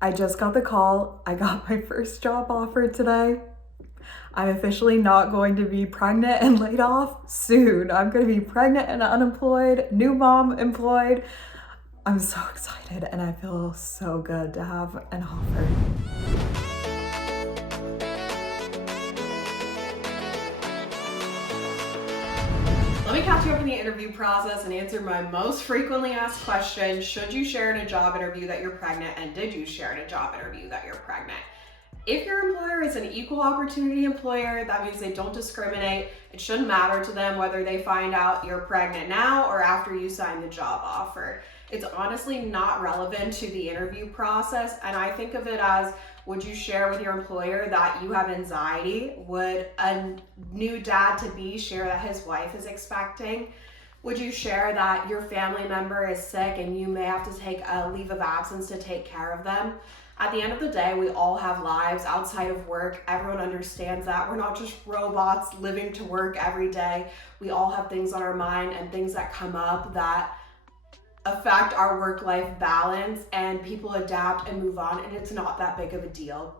I just got the call. I got my first job offer today. I'm officially not going to be pregnant and laid off soon. I'm going to be pregnant and unemployed, new mom employed. I'm so excited and I feel so good to have an offer. Let me catch you up in the interview process and answer my most frequently asked question. Should you share in a job interview that you're pregnant, and did you share in a job interview that you're pregnant? If your employer is an equal opportunity employer, that means they don't discriminate. It shouldn't matter to them whether they find out you're pregnant now or after you sign the job offer. It's honestly not relevant to the interview process, and I think of it as, would you share with your employer that you have anxiety? Would a new dad to be share that his wife is expecting? Would you share that your family member is sick and you may have to take a leave of absence to take care of them? At the end of the day, we all have lives outside of work. Everyone understands that. We're not just robots living to work every day. We all have things on our mind and things that come up that affect our work-life balance, and people adapt and move on, and it's not that big of a deal.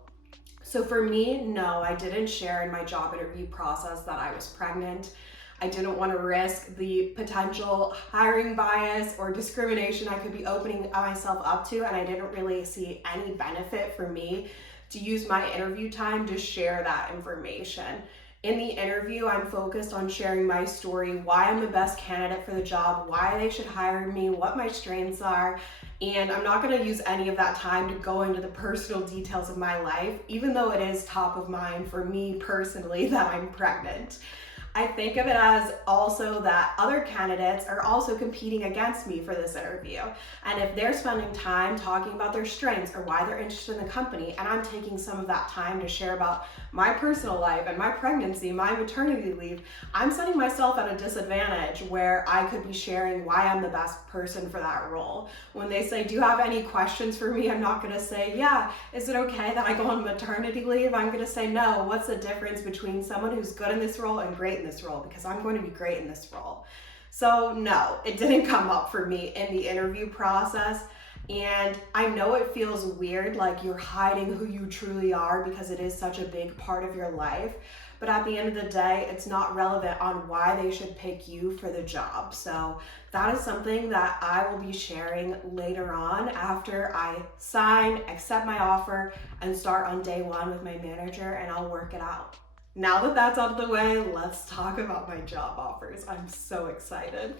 So for me, no, I didn't share in my job interview process that I was pregnant. I didn't want to risk the potential hiring bias or discrimination I could be opening myself up to, and I didn't really see any benefit for me to use my interview time to share that information. In the interview, I'm focused on sharing my story, why I'm the best candidate for the job, why they should hire me, what my strengths are, and I'm not going to use any of that time to go into the personal details of my life, even though it is top of mind for me personally that I'm pregnant. I think of it as also that other candidates are also competing against me for this interview. And if they're spending time talking about their strengths or why they're interested in the company, and I'm taking some of that time to share about my personal life and my pregnancy, my maternity leave, I'm setting myself at a disadvantage where I could be sharing why I'm the best person for that role. When they say, do you have any questions for me? I'm not gonna say, yeah, is it okay that I go on maternity leave? I'm gonna say, no, what's the difference between someone who's good in this role and great in this role? Because I'm going to be great in this role. So no, it didn't come up for me in the interview process. And I know it feels weird, like you're hiding who you truly are because it is such a big part of your life. But at the end of the day, it's not relevant on why they should pick you for the job. So that is something that I will be sharing later on after I sign, accept my offer, and start on day one with my manager, and I'll work it out. Now that that's out of the way, let's talk about my job offers. I'm so excited.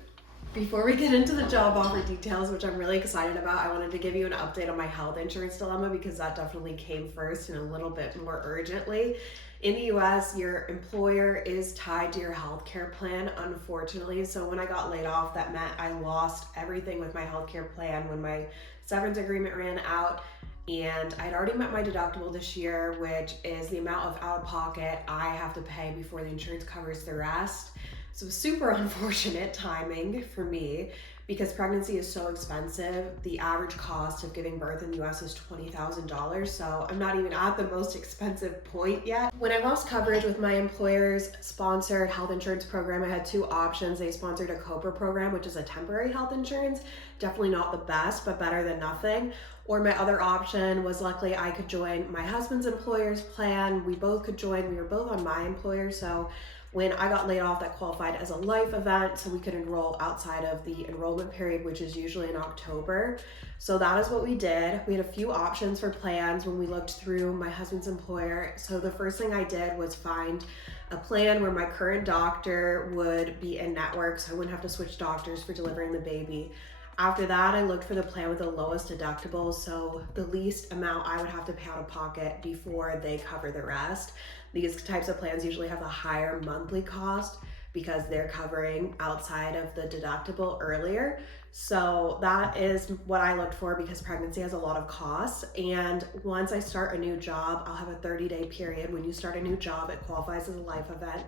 Before we get into the job offer details, which I'm really excited about, I wanted to give you an update on my health insurance dilemma because that definitely came first and a little bit more urgently. In the US, your employer is tied to your healthcare plan, unfortunately. So when I got laid off, that meant I lost everything with my healthcare plan when my severance agreement ran out. And I'd already met my deductible this year, which is the amount of out of pocket I have to pay before the insurance covers the rest. So super unfortunate timing for me because pregnancy is so expensive. The average cost of giving birth in the US is $20,000, so I'm not even at the most expensive point yet. When I lost coverage with my employer's sponsored health insurance program, I had two options. They sponsored a COBRA program, which is a temporary health insurance. Definitely not the best, but better than nothing. Or my other option was, luckily I could join my husband's employer's plan. We both could join. We were both on my employer, so when I got laid off, that qualified as a life event, so we could enroll outside of the enrollment period, which is usually in October. So that is what we did. We had a few options for plans when we looked through my husband's employer. So the first thing I did was find a plan where my current doctor would be in network, so I wouldn't have to switch doctors for delivering the baby. After that, I looked for the plan with the lowest deductible, so the least amount I would have to pay out of pocket before they cover the rest. These types of plans usually have a higher monthly cost because they're covering outside of the deductible earlier. So that is what I looked for because pregnancy has a lot of costs. And once I start a new job, I'll have a 30-day period. When you start a new job, it qualifies as a life event,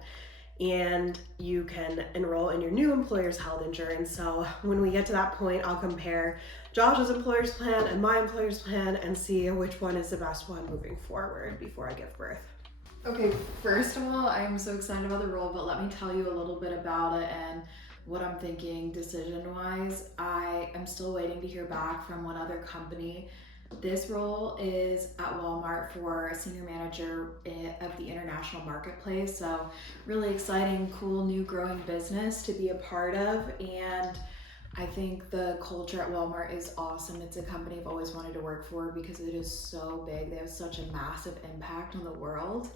and you can enroll in your new employer's health insurance. So when we get to that point, I'll compare Josh's employer's plan and my employer's plan and see which one is the best one moving forward before I give birth. Okay, first of all, I am so excited about the role, but let me tell you a little bit about it and what I'm thinking decision-wise. I am still waiting to hear back from one other company This role is at Walmart for a senior manager of the international marketplace. So really exciting, cool, new growing business to be a part of. And I think the culture at Walmart is awesome. It's a company I've always wanted to work for because it is so big. They have such a massive impact on the world.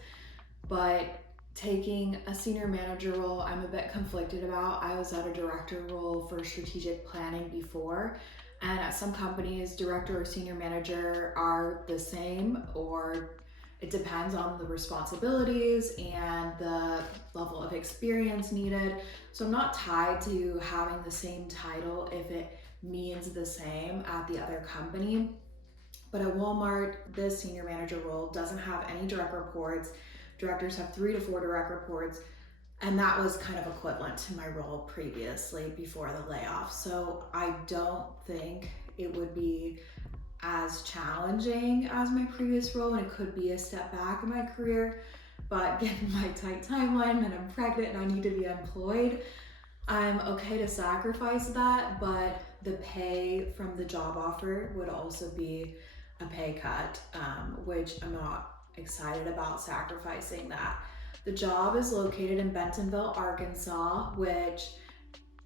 But taking a senior manager role, I'm a bit conflicted about. I was at a director role for strategic planning before, and at some companies, director or senior manager are the same, or it depends on the responsibilities and the level of experience needed. So I'm not tied to having the same title if it means the same at the other company. But at Walmart, this senior manager role doesn't have any direct reports. Directors have 3 to 4 direct reports, and that was kind of equivalent to my role previously before the layoff. So I don't think it would be as challenging as my previous role, and it could be a step back in my career. But given my tight timeline and I'm pregnant and I need to be employed, I'm okay to sacrifice that, but the pay from the job offer would also be a pay cut, which I'm not excited about sacrificing that. The job is located in Bentonville, Arkansas, which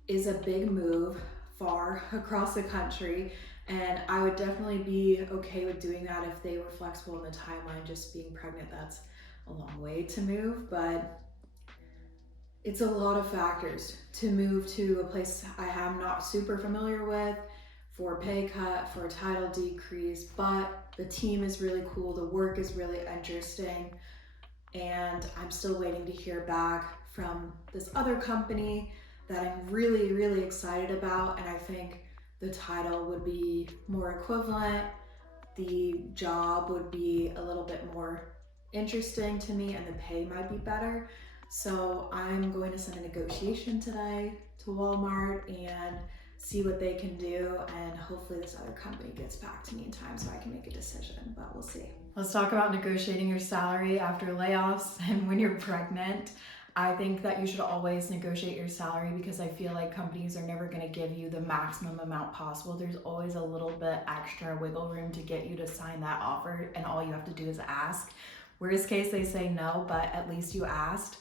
is a big move far across the country. And I would definitely be okay with doing that if they were flexible in the timeline. Just being pregnant, that's a long way to move, but it's a lot of factors to move to a place I am not super familiar with, for a pay cut, for a title decrease, but the team is really cool, the work is really interesting, and I'm still waiting to hear back from this other company that I'm really, really excited about, and I think the title would be more equivalent, the job would be a little bit more interesting to me, and the pay might be better. So I'm going to send a negotiation today to Walmart and see what they can do, and hopefully this other company gets back to me in time so I can make a decision, but we'll see. Let's talk about negotiating your salary after layoffs and when you're pregnant. I think that you should always negotiate your salary because I feel like companies are never going to give you the maximum amount possible. There's always a little bit extra wiggle room to get you to sign that offer, and all you have to do is ask. Worst case, they say no, but at least you asked.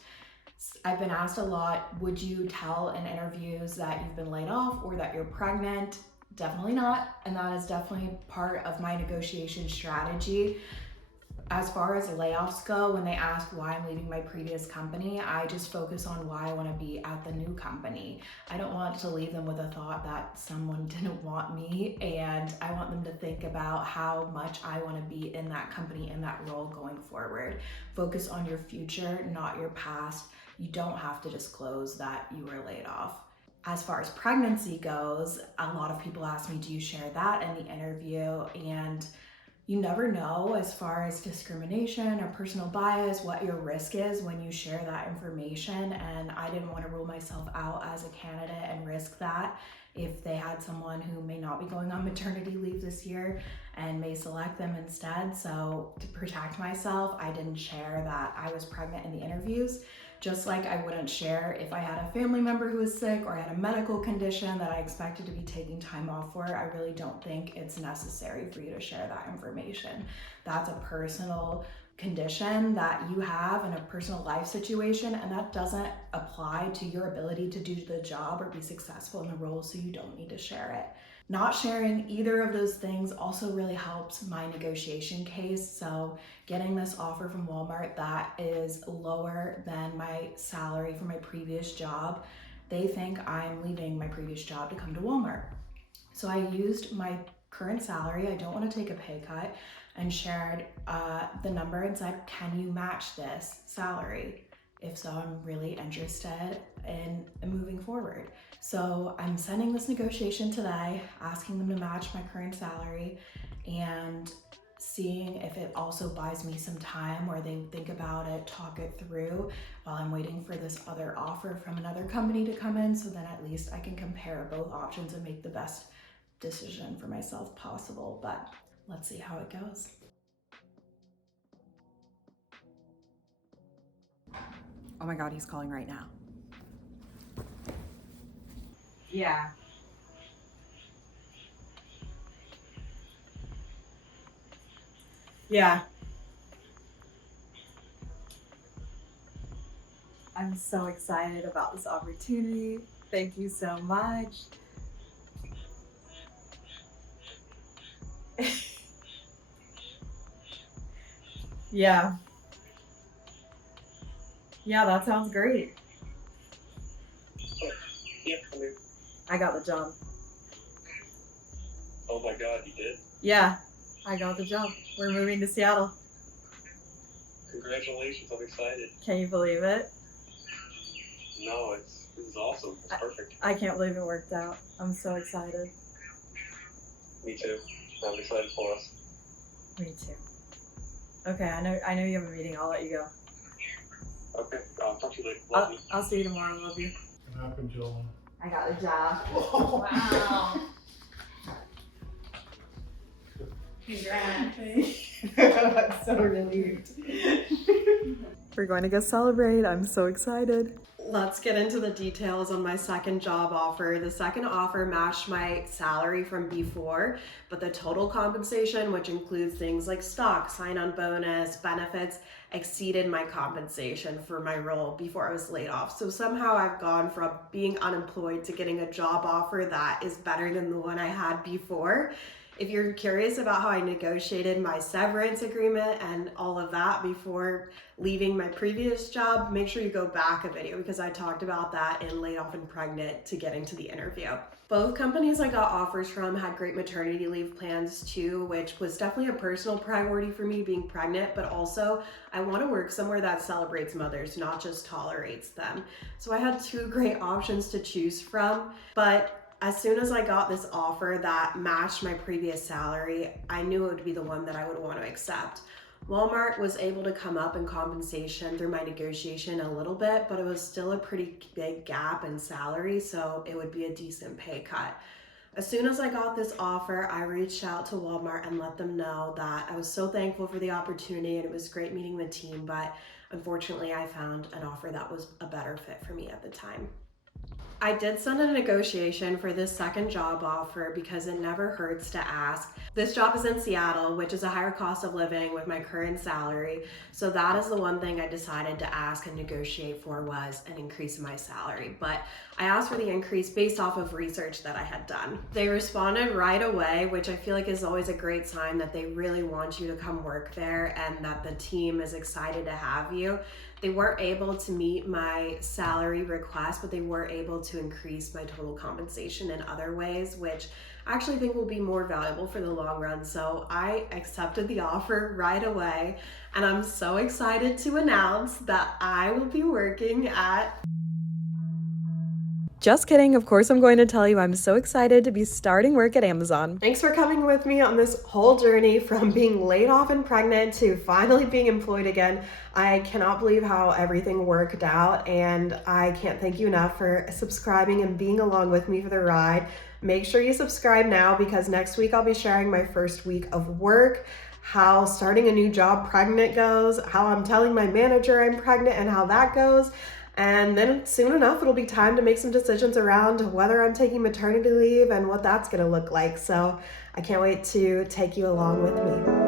I've been asked a lot, would you tell in interviews that you've been laid off or that you're pregnant? Definitely not, and that is definitely part of my negotiation strategy. As far as layoffs go, when they ask why I'm leaving my previous company, I just focus on why I want to be at the new company. I don't want to leave them with a thought that someone didn't want me, and I want them to think about how much I want to be in that company, in that role going forward. Focus on your future, not your past. You don't have to disclose that you were laid off. As far as pregnancy goes, a lot of people ask me, do you share that in the interview? And you never know, as far as discrimination or personal bias, what your risk is when you share that information. And I didn't want to rule myself out as a candidate and risk that if they had someone who may not be going on maternity leave this year and may select them instead. So to protect myself, I didn't share that I was pregnant in the interviews. Just like I wouldn't share if I had a family member who was sick or I had a medical condition that I expected to be taking time off for. I really don't think it's necessary for you to share that information. That's a personal condition that you have in a personal life situation, and that doesn't apply to your ability to do the job or be successful in the role, so you don't need to share it. Not sharing either of those things also really helps my negotiation case. So getting this offer from Walmart that is lower than my salary for my previous job, they think I'm leaving my previous job to come to Walmart. So I used my current salary, I don't want to take a pay cut, and shared the number and said, can you match this salary? If so, I'm really interested in moving forward. So I'm sending this negotiation today, asking them to match my current salary and seeing if it also buys me some time where they think about it, talk it through while I'm waiting for this other offer from another company to come in, so then at least I can compare both options and make the best decision for myself possible. But let's see how it goes. Oh my God, he's calling right now. Yeah. Yeah. I'm so excited about this opportunity. Thank you so much. Yeah. Yeah, that sounds great. Yeah, I mean, I got the job. oh my God, you did? Yeah, I got the job. We're moving to Seattle. Congratulations, I'm excited. Can you believe it? No, this is awesome. It's perfect. I can't believe it worked out. I'm so excited. Me too. I'm excited for us. Me too. Okay, I know you have a meeting. I'll let you go. Okay, I'll talk to you later. Love you. I'll see you tomorrow. Love you. What happened, Joel? I got a job. Wow. Congrats. I'm so relieved. We're going to go celebrate. I'm so excited. Let's get into the details on my second job offer. The second offer matched my salary from before, but the total compensation, which includes things like stock, sign-on bonus, benefits, exceeded my compensation for my role before I was laid off. So somehow I've gone from being unemployed to getting a job offer that is better than the one I had before. If you're curious about how I negotiated my severance agreement and all of that before leaving my previous job, make sure you go back a video because I talked about that in Laid Off and Pregnant to getting to the interview. Both companies I got offers from had great maternity leave plans too, which was definitely a personal priority for me being pregnant, but also I want to work somewhere that celebrates mothers, not just tolerates them. So I had two great options to choose from, but as soon as I got this offer that matched my previous salary, I knew it would be the one that I would want to accept. Walmart was able to come up in compensation through my negotiation a little bit, but it was still a pretty big gap in salary, so it would be a decent pay cut. As soon as I got this offer, I reached out to Walmart and let them know that I was so thankful for the opportunity and it was great meeting the team, but unfortunately I found an offer that was a better fit for me at the time. I did send a negotiation for this second job offer because it never hurts to ask. This job is in Seattle, which is a higher cost of living with my current salary. So that is the one thing I decided to ask and negotiate for was an increase in my salary. But I asked for the increase based off of research that I had done. They responded right away, which I feel like is always a great sign that they really want you to come work there and that the team is excited to have you. They weren't able to meet my salary request, but they were able to increase my total compensation in other ways, which I actually think will be more valuable for the long run. So I accepted the offer right away, and I'm so excited to announce that I will be working at... Just kidding. Of course, I'm going to tell you I'm so excited to be starting work at Amazon. Thanks for coming with me on this whole journey from being laid off and pregnant to finally being employed again. I cannot believe how everything worked out, and I can't thank you enough for subscribing and being along with me for the ride. Make sure you subscribe now because next week I'll be sharing my first week of work, how starting a new job pregnant goes, how I'm telling my manager I'm pregnant and how that goes. And then soon enough, it'll be time to make some decisions around whether I'm taking maternity leave and what that's gonna look like. So I can't wait to take you along with me.